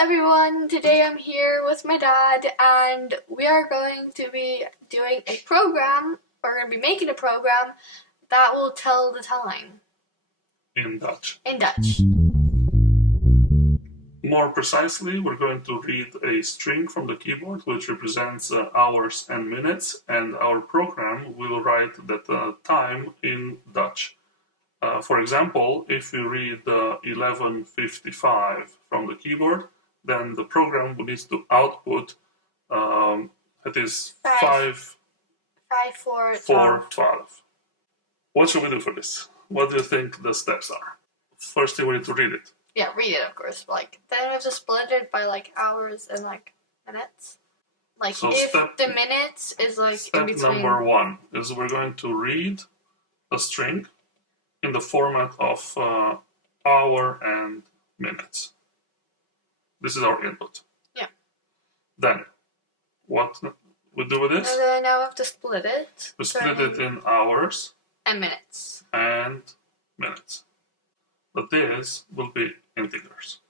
everyone, today I'm here with my dad and we are going to be doing a program, we're going to be making a program that will tell the time. In Dutch. In Dutch. More precisely, we're going to read a string from the keyboard which represents hours and minutes, and our program will write that time in Dutch. For example, if we read 11:55 from the keyboard, then the program needs to output it is 5:12. What should we do for this? What do you think the steps are? First thing, we need to read it. Yeah, read it, of course. Then we have to split it by hours and minutes. So if the minutes is in between. Step number one is we're going to read a string in the format of hour and minutes. This is our input. Yeah. Then, what we do with this? And then now we have to split it. We split it in hours and minutes. But this will be integers.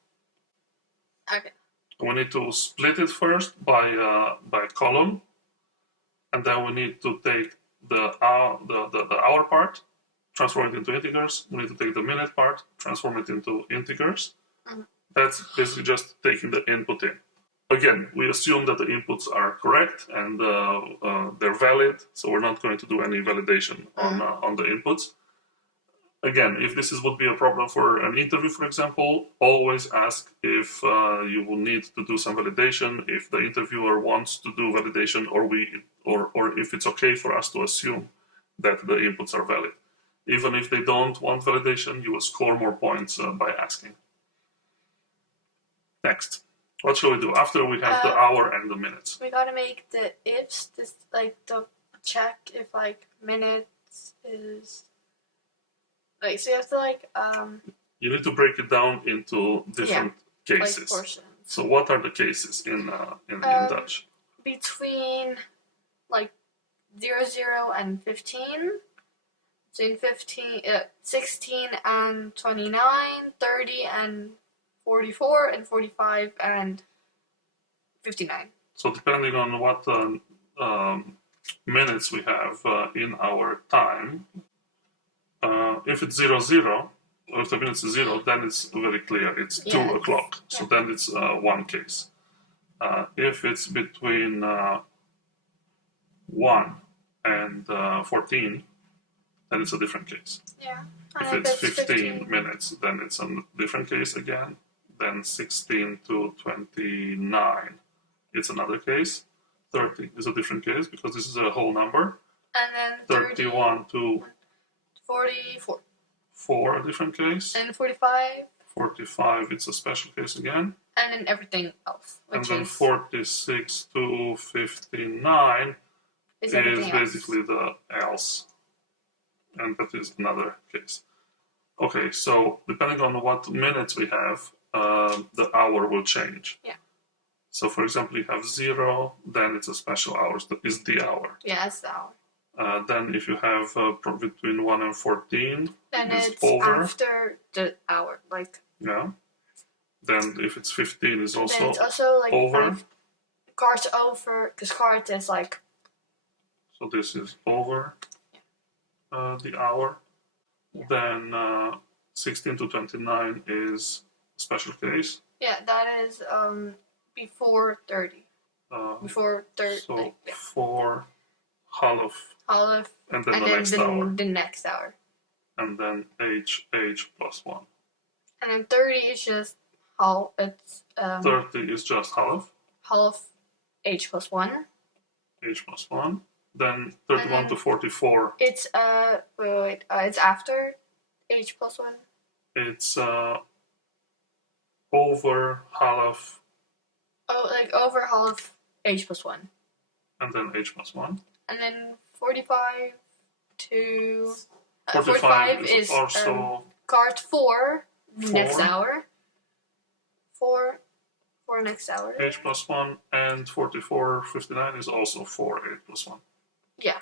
Okay. We need to split it first by column, and then we need to take the hour part, transform it into integers. We need to take the minute part, transform it into integers. Mm-hmm. That's basically just taking the input in. Again, we assume that the inputs are correct and they're valid, so we're not going to do any validation on the inputs. Again, if this would be a problem for an interview, for example, always ask if you will need to do some validation, if the interviewer wants to do validation, or if it's okay for us to assume that the inputs are valid. Even if they don't want validation, you will score more points by asking. Next, what shall we do after we have the hour and the minutes? We gotta make the ifs, to check if minutes is. So you have to you need to break it down into different cases. Portions. So what are the cases in Dutch? Between 0 and 15. Between 16 and 29, 30 and 44, and 45 and 59. So depending on what minutes we have in our time. If it's 00, or if the minutes is 0, then it's very clear. It's 2 o'clock. So then it's one case. If it's between 1 and 14, then it's a different case. Yeah. If it's 15 minutes, then it's a different case again. Then 16 to 29, it's another case. 30 is a different case because this is a whole number. And then 31 to 44. 4, a different case. And 45. 45, it's a special case again. And then everything else. And then 46 to 59 is basically the else. And that is another case. Okay, so depending on what minutes we have, the hour will change. Yeah. So for example, you have 0, then it's a special hour. That is the hour. Yeah, that's the hour. Then if you have between 1 and 14, then it's over. After the hour, Yeah. Then if it's 15, it's also, then it's also over. Card's over, because card is So this is over the hour. Yeah. Then 16 to 29 is a special case. Yeah, that is before 30. Before 30. So 4, half, and then the next hour. And then h plus 1. And then 30 is just half. It's 30 is just half. Half h plus 1. H plus 1. Then 31 to 44. It's it's after h plus 1. It's over half. Over half h plus 1. And then h plus 1. And then 45 to 45 is also card 4 next hour. 4 next hour. H plus 1, and 44, 59 is also 4 H plus 1. Yeah.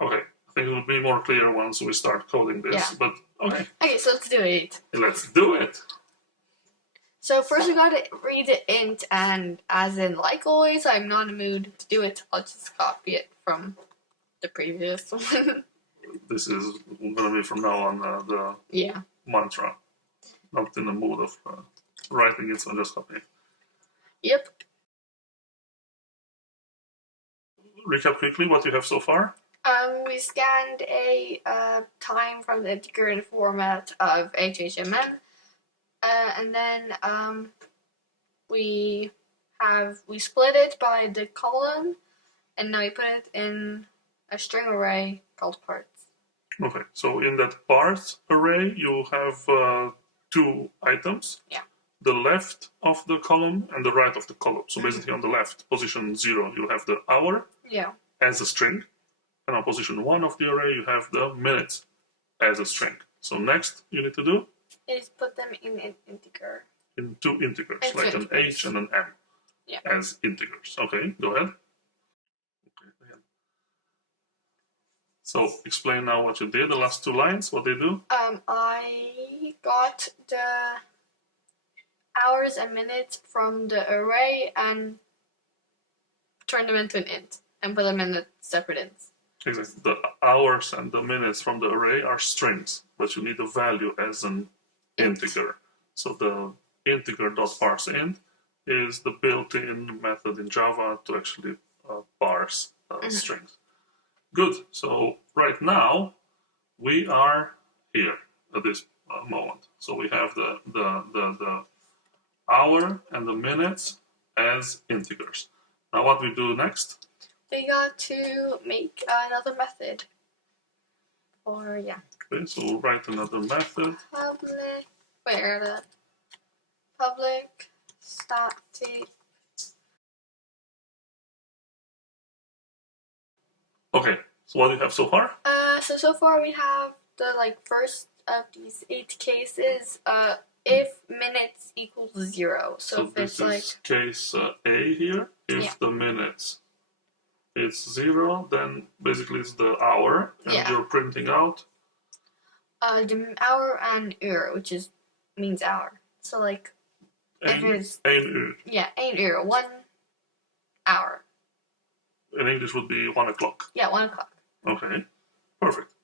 Okay, I think it will be more clear once we start coding this. Yeah. But okay. Okay, so let's do it. Let's do it. So first we gotta read the int, and as in like always, I'm not in the mood to do it. I'll just copy it from the previous one. This is gonna be from now on the Yeah. mantra. Not in the mood of writing it, so just copy. Yep. Recap quickly what you have so far. We scanned a time from the integrated format of HHMM, and then we split it by the column, and now we put it in a string array called parts. Okay, so in that parts array, you have two items. Yeah. The left of the column and the right of the column. So basically on the left, position 0, you have the hour Yeah. as a string. And on position 1 of the array, you have the minutes as a string. So next you need to do Is put them in an integer. in two integers, It's like an integers. h and an m, Yeah. as integers. Okay, go ahead. Okay, again. So explain now what you did, the last two lines, what they do. I got the hours and minutes from the array and turned them into an int and put them in the separate ints. Exactly. The hours and the minutes from the array are strings, but you need a value as an integer. So the integer.parseInt is the built-in method in Java to actually parse strings. Good. So right now we are here at this moment. So we have the hour and the minutes as integers. Now what we do next? We got to make another method. Or yeah. Okay, so we'll write another method. Public static. Okay, so what do you have so far? So far we have the first of these 8 cases. If minutes equals 0. So if this it's is case A here. If the minutes is 0, then basically it's the hour, and you're printing out the hour and uur, which means hour. So if it's 1 uur. Yeah, 1 uur, 1 hour. In English would be 1 o'clock. Yeah, 1 o'clock. Okay, perfect.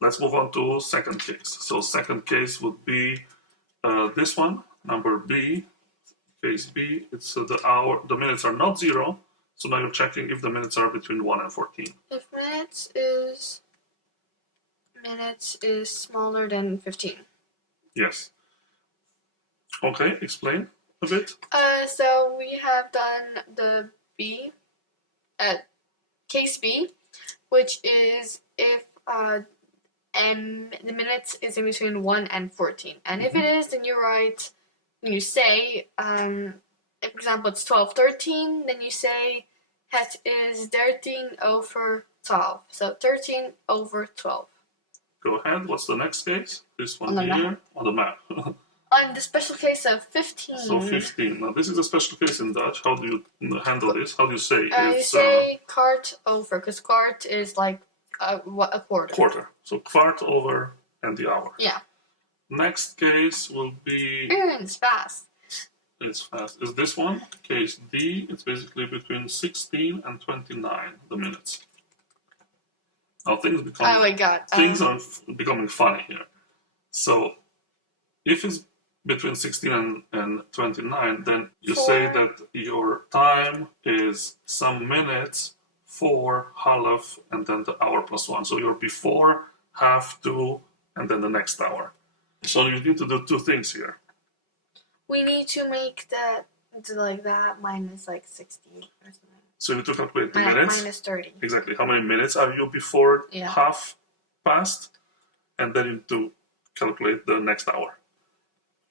Let's move on to second case. So second case would be this one, number B, case B. It's the hour. The minutes are not 0, so now you're checking if the minutes are between 1 and 14. If minutes is smaller than 15. Yes. Okay, explain a bit. So we have done the B, case B, which is if the minutes is in between 1 and 14. And if it is, then you write, you say, if for example it's 12:13, then you say het is 13 over 12. So 13 over 12. Go ahead. What's the next case? This one On the here on the map. On the special case of 15. So 15. Now this is a special case in Dutch. How do you handle this? How do you say you say kwart over, because kwart is like a quarter. Quarter. So kwart over and the hour. Yeah. Next case will be... It's fast. It's fast. Is this one? Case D. It's basically between 16 and 29, the minutes. Now things become... Oh my god. Things are becoming funny here. So if it's between 16 and 29, then you say that your time is some minutes for half and then the hour plus 1. So you're before, half, 2, and then the next hour. So you need to do two things here. We need to make that minus 60 or something. So you need to calculate the minutes. Minus 30. Exactly. How many minutes are you before half past? And then you need to calculate the next hour.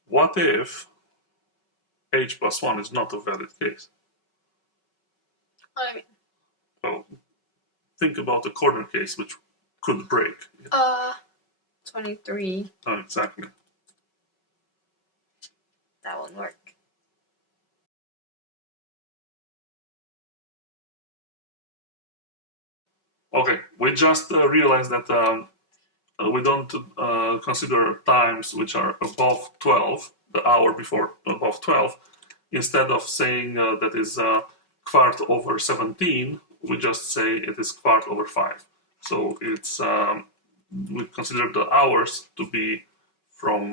What if h plus 1 is not a valid case? What do you mean? Well, think about the corner case which could break. 23. Oh, exactly. That won't work. Okay, we just realized that we don't consider times which are above 12 the hour before above 12, instead of saying that is quart over 17, we just say it is quart over 5. So it's we consider the hours to be from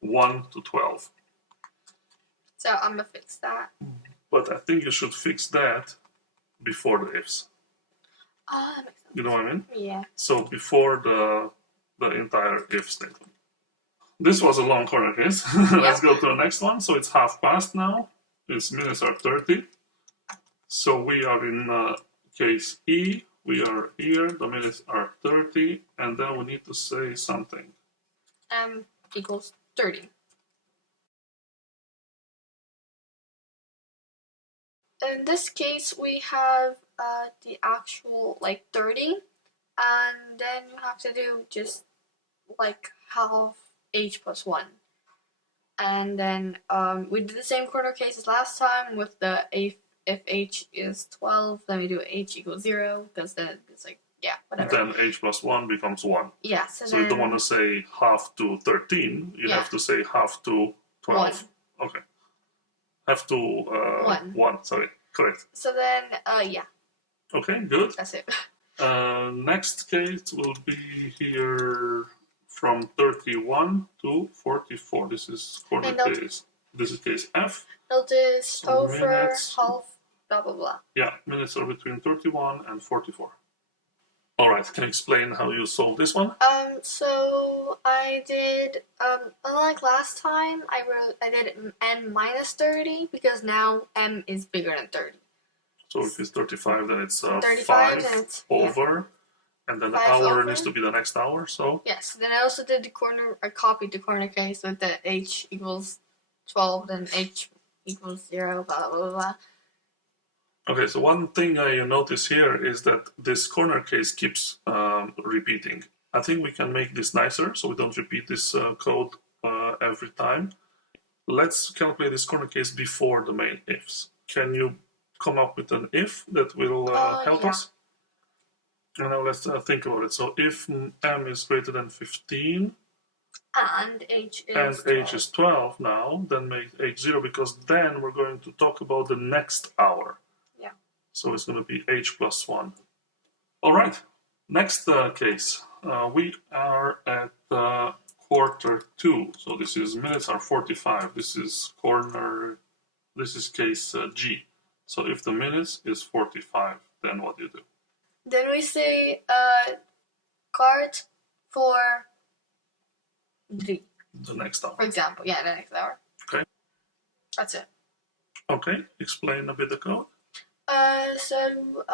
1 to 12. So I'm gonna fix that. But I think you should fix that before the ifs. Oh, that makes sense. You know what I mean? Yeah. So before the entire if statement. This was a long corner case. Let's go to the next one. So it's half past now. Its minutes are 30. So we are in case E. We are here. The minutes are 30. And then we need to say something. M equals 30. In this case, we have the actual like 30, and then you have to do just like half h plus 1. And then we did the same corner case as last time with the if h is 12, then we do h equals 0, because then it's like, yeah, whatever. Then h plus 1 becomes 1. Yeah, so you don't want to say half to 13, you have to say half to 12. 1. Okay. Have to 1, sorry, correct. So then, yeah. Okay, good. That's it. Next case will be here from 31 to 44. This is corner case. This is case F. Notice So over, minutes, half, blah, blah, blah. Yeah, minutes are between 31 and 44. All right, can you explain how you solve this one? So I did, unlike last time, I did n minus 30, because now m is bigger than 30. So if it's 35, then it's 35, 5 then it's, over, and then the 5 hour over. needs to be the next hour, so? Yes, then I also did the corner, I copied the corner case with the h equals 12, then h equals 0, blah, blah, blah, blah. Okay, so one thing you notice here is that this corner case keeps repeating. I think we can make this nicer so we don't repeat this code every time. Let's calculate this corner case before the main ifs. Can you come up with an if that will help us? And now let's think about it. So if m is greater than 15 and h is 12 now, then make h 0, because then we're going to talk about the next hour. Yeah. So it's going to be h plus 1. All right, next case. We are at quarter 2. So this is minutes are 45. This is case G. So if the minutes is 45, then what do you do? Then we say cart for the next hour. For example, yeah, the next hour. Okay. That's it. Okay, explain a bit the code. So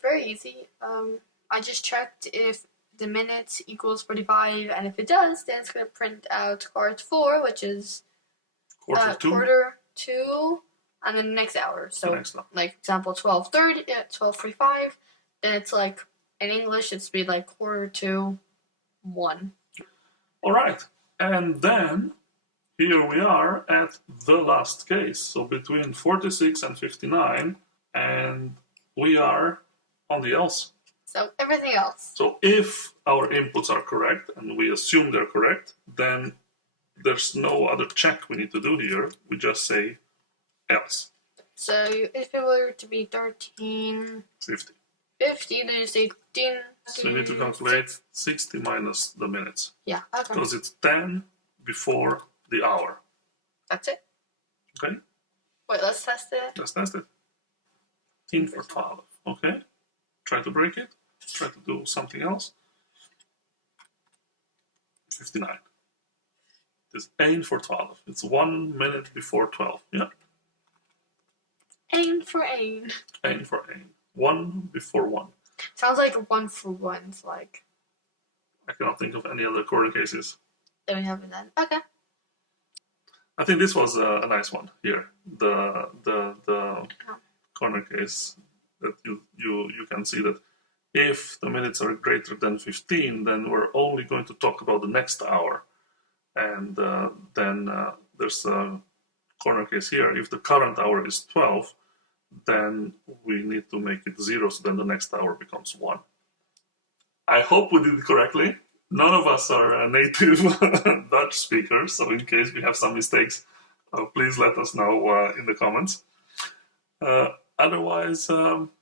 very easy. I just checked if the minutes equals 45, and if it does, then it's gonna print out cart 4, which is quarter 2, and then the next hour. So like example 12:30, 12:45. Then it's like in English, it's be like quarter to 1. All right, and then here we are at the last case. So between 46 and 59, and we are on the else. So everything else. So if our inputs are correct, and we assume they're correct, then there's no other check we need to do here. We just say else. So if it were to be 13... 50, then you say 15. So you need to calculate 60 minus the minutes. Yeah, okay. Because it's 10 before the hour. That's it. Okay. Wait, let's test it. Let's test it. 10 for 12. Okay. Try to break it. Try to do something else. 59. It's 8 for 12. It's 1 minute before 12. Yeah. 8 for 8. 8 for 8. 1 before 1. Sounds like 1 for 1. It's like... I cannot think of any other corner cases. Then we haven't done. Okay. I think this was a nice one here. The corner case that you can see that if the minutes are greater than 15, then we're only going to talk about the next hour. And then there's a corner case here. If the current hour is 12, then we need to make it 0, so then the next hour becomes 1. I hope we did it correctly. None of us are native Dutch speakers, so in case we have some mistakes, please let us know in the comments. Otherwise,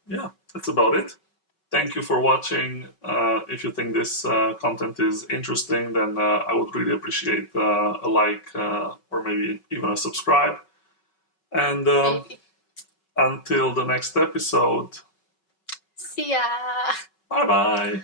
yeah, that's about it. Thank you for watching. If you think this content is interesting, then I would really appreciate a like or maybe even a subscribe. And Maybe. until the next episode, See ya. bye bye.